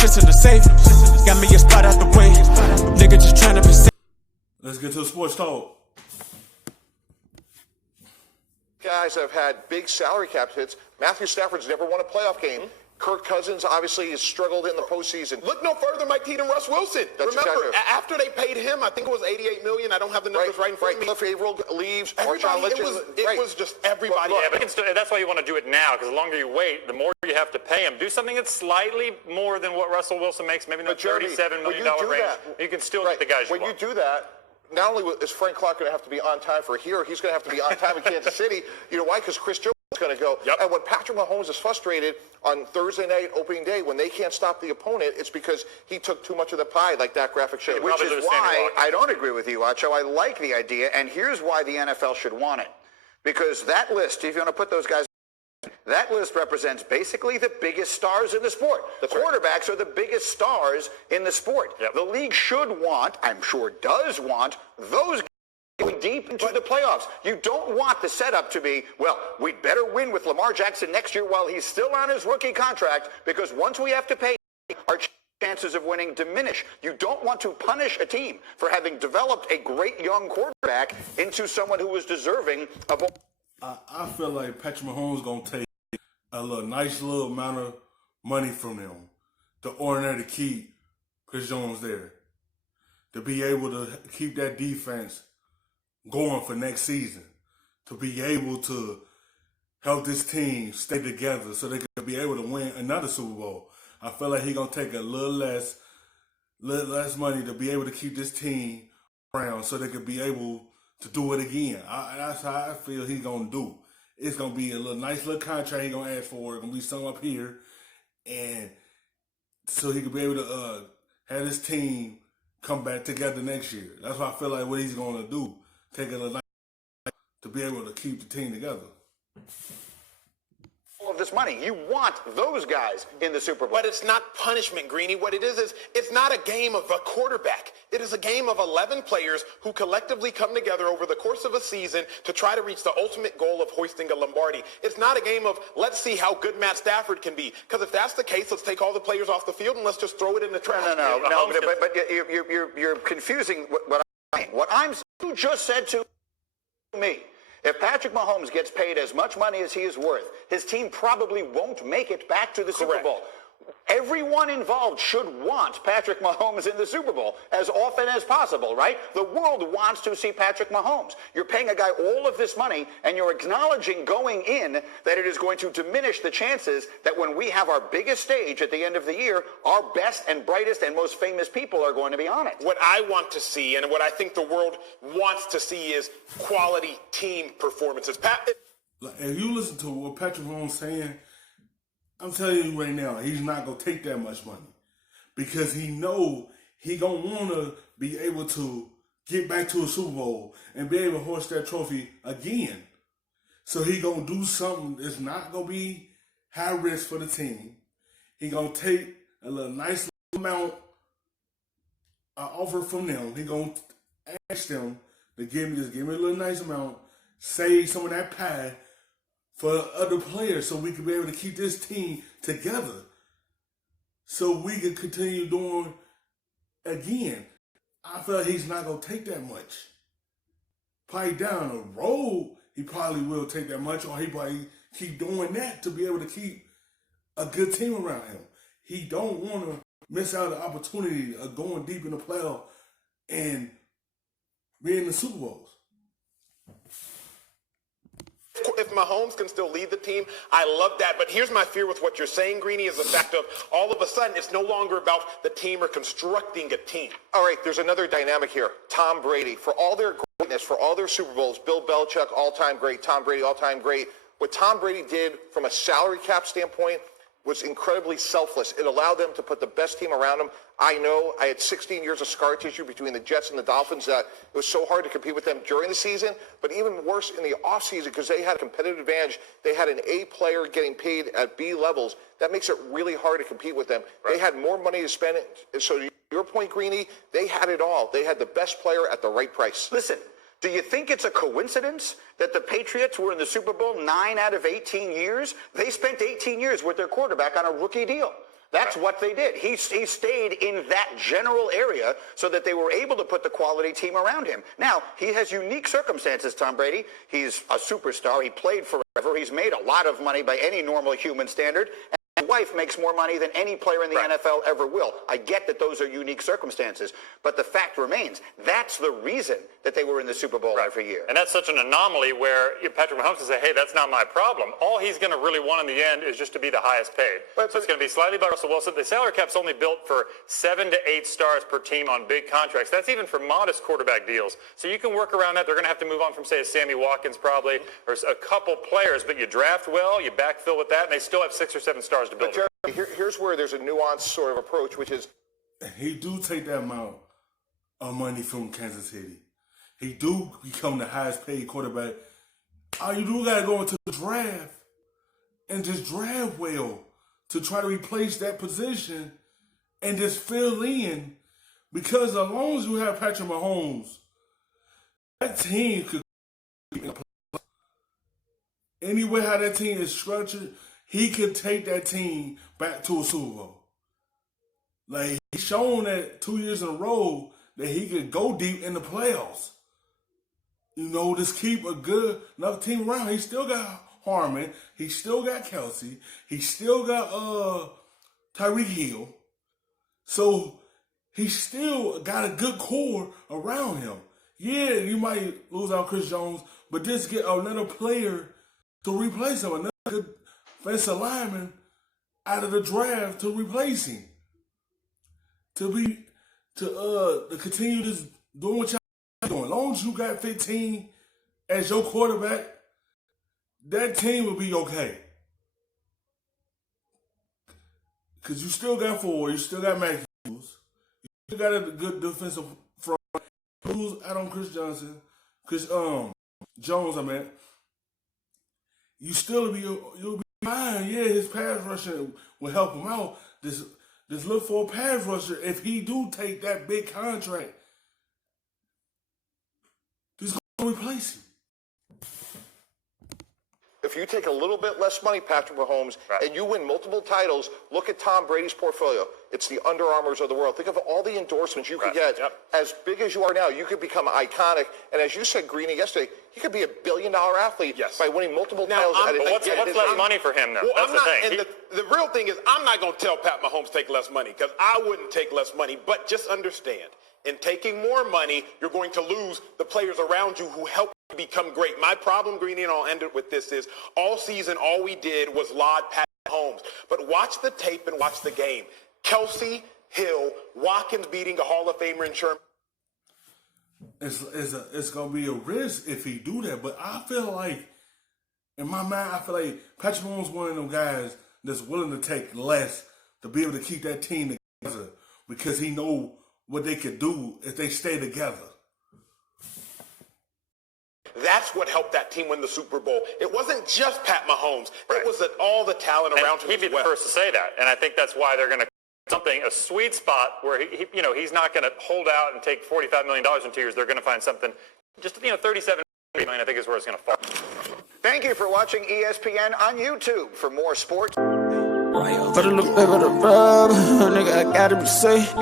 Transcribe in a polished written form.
shit's in the safe. Got me a spot out the way. Nigga just tryna be safe. Let's get to the sports talk. Guys have had big salary cap hits. Matthew Stafford's never won a playoff game. Kirk Cousins obviously has struggled in the postseason. Look no further, Mike T, than Russ Wilson. Remember, after they paid him, I think it was $88 million. I don't have the numbers right in front of me. Cliff Averill leaves. It was just everybody. Yeah, but that's why you want to do it now, because the longer you wait, the more you have to pay him. Do something that's slightly more than what Russell Wilson makes, maybe not $37 million range. You can still get the guys you want. When you do that, not only is Frank Clark going to have to be on time for here, he's going to have to be on time in Kansas City. You know why? Because Chris Jones is going to go. Yep. And when Patrick Mahomes is frustrated on Thursday night, opening day, when they can't stop the opponent, it's because he took too much of the pie, like that graphic showed. Which is why I don't agree with you, Acho. I like the idea, and here's why the NFL should want it. Because that list, if you want to put those guys, that list represents basically the biggest stars in the sport. The quarterbacks are the biggest stars in the sport. Yep. The league should want, I'm sure does want, those guys going deep into the playoffs. You don't want the setup to be, well, we'd better win with Lamar Jackson next year while he's still on his rookie contract, because once we have to pay, our chances of winning diminish. You don't want to punish a team for having developed a great young quarterback into someone who was deserving of. I feel like Patrick Mahomes gonna take a nice little amount of money from them to ordinary to keep Chris Jones there, to be able to keep that defense going for next season, to be able to help this team stay together so they can be able to win another Super Bowl. I feel like he's gonna take a little less money to be able to keep this team around so they can be able to do it again. That's how I feel he's gonna do. It's gonna be a nice little contract he's gonna ask for. It's gonna be some up here, and so he can be able to have his team come back together next year. That's what I feel like what he's gonna do. Take a little nice to be able to keep the team together. Of this money, you want those guys in the Super Bowl. But it's not punishment, Greeny. What it is it's not a game of a quarterback. It is a game of 11 players who collectively come together over the course of a season to try to reach the ultimate goal of hoisting a Lombardi. It's not a game of let's see how good Matt Stafford can be. Because if that's the case, let's take all the players off the field and let's just throw it in the trash. No. But you're confusing what I'm saying. What you just said to me. If Patrick Mahomes gets paid as much money as he is worth, his team probably won't make it back to the Super Bowl. Everyone involved should want Patrick Mahomes in the Super Bowl as often as possible, right? The world wants to see Patrick Mahomes. You're paying a guy all of this money, and you're acknowledging going in that it is going to diminish the chances that when we have our biggest stage at the end of the year, our best and brightest and most famous people are going to be on it. What I want to see, and what I think the world wants to see, is quality team performances. If you listen to what Patrick Mahomes saying, I'm telling you right now, he's not going to take that much money because he know he going to want to be able to get back to a Super Bowl and be able to hoist that trophy again. So he going to do something that's not going to be high risk for the team. He going to take a little nice amount offer from them. He going to ask them to give me a little nice amount, save some of that pie for other players so we can be able to keep this team together so we can continue doing again. I feel like he's not going to take that much. Probably down the road, he probably will take that much, or he probably keep doing that to be able to keep a good team around him. He don't want to miss out the opportunity of going deep in the playoff and being in the Super Bowls. If Mahomes can still lead the team, I love that. But here's my fear with what you're saying, Greeny, is the fact of all of a sudden it's no longer about the team or constructing a team. All right, there's another dynamic here. Tom Brady, for all their greatness, for all their Super Bowls, Bill Belichick, all-time great, Tom Brady, all-time great. What Tom Brady did from a salary cap standpoint was incredibly selfless. It allowed them to put the best team around them. I know I had 16 years of scar tissue between the Jets and the Dolphins that it was so hard to compete with them during the season, but even worse in the offseason because they had a competitive advantage. They had an A player getting paid at B levels. That makes it really hard to compete with them. Right. They had more money to spend. So to your point, Greeny, they had it all. They had the best player at the right price. Listen, do you think it's a coincidence that the Patriots were in the Super Bowl 9 out of 18 years? They spent 18 years with their quarterback on a rookie deal. That's what they did. He stayed in that general area so that they were able to put the quality team around him. Now, he has unique circumstances, Tom Brady. He's a superstar. He played forever. He's made a lot of money by any normal human standard. His wife makes more money than any player in the NFL ever will. I get that those are unique circumstances, but the fact remains, that's the reason that they were in the Super Bowl every year. And that's such an anomaly where Patrick Mahomes can say, hey, that's not my problem. All he's going to really want in the end is just to be the highest paid. So it's going to be slightly by Russell Wilson. The salary cap's only built for 7 to 8 stars per team on big contracts. That's even for modest quarterback deals. So you can work around that. They're going to have to move on from, say, a Sammy Watkins probably, or a couple players, but you draft well, you backfill with that, and they still have 6 or 7 stars to build. But here's where there's a nuanced sort of approach, which is he do take that amount of money from Kansas City. He do become the highest paid quarterback. All you do gotta go into the draft and just draft well to try to replace that position and just fill in. Because as long as you have Patrick Mahomes, that team could anyway how that team is structured, he could take that team back to a Super Bowl. Like, he's shown that 2 years in a row that he could go deep in the playoffs. You know, just keep a good enough team around. He still got Harmon. He still got Kelsey. He still got Tyreek Hill. So he still got a good core around him. Yeah, you might lose out Chris Jones, but just get another player to replace him. Another good offensive lineman out of the draft to replace him. To continue this doing what y'all doing. As long as you got 15 as your quarterback, that team will be okay. Because you still got Ford, you still got Matthews, you still got a good defensive front. Lose out on Chris Johnson, Jones, I mean. You'll be fine. Yeah, his pass rusher will help him out. Just look for a pass rusher if he do take that big contract. He's going to replace him. if you take a little bit less money, Patrick Mahomes, and you win multiple titles, look at Tom Brady's portfolio. It's the Under Armours of the world. Think of all the endorsements you could get. As big as you are now, you could become iconic. And as you said, Greeny, yesterday, he could be $1 billion athlete by winning multiple titles. What's less money for him, though? Well, That's the thing. And the real thing is, I'm not going to tell Pat Mahomes to take less money, because I wouldn't take less money. But just understand, in taking more money, you're going to lose the players around you who help you become great. My problem, Greeny, and I'll end it with this, is all season, all we did was laud Pat Mahomes. But watch the tape and watch the game. Kelsey, Hill, Watkins beating a Hall of Famer in Sherman. It's going to be a risk if he do that. But I feel like, in my mind, I feel like Patrick Mahomes is one of them guys that's willing to take less to be able to keep that team together, because he know what they could do if they stay together. That's what helped that team win the Super Bowl. It wasn't just Pat Mahomes. It was all the talent around him. He'd be the first to say that. And I think that's why they're going to a sweet spot where he's not going to hold out and take $45 million in 2 years. They're going to find something, just $37 million, I think is where it's going to fall. Thank you for watching ESPN on YouTube. For more sports. For the look, nigga, I gotta be safe.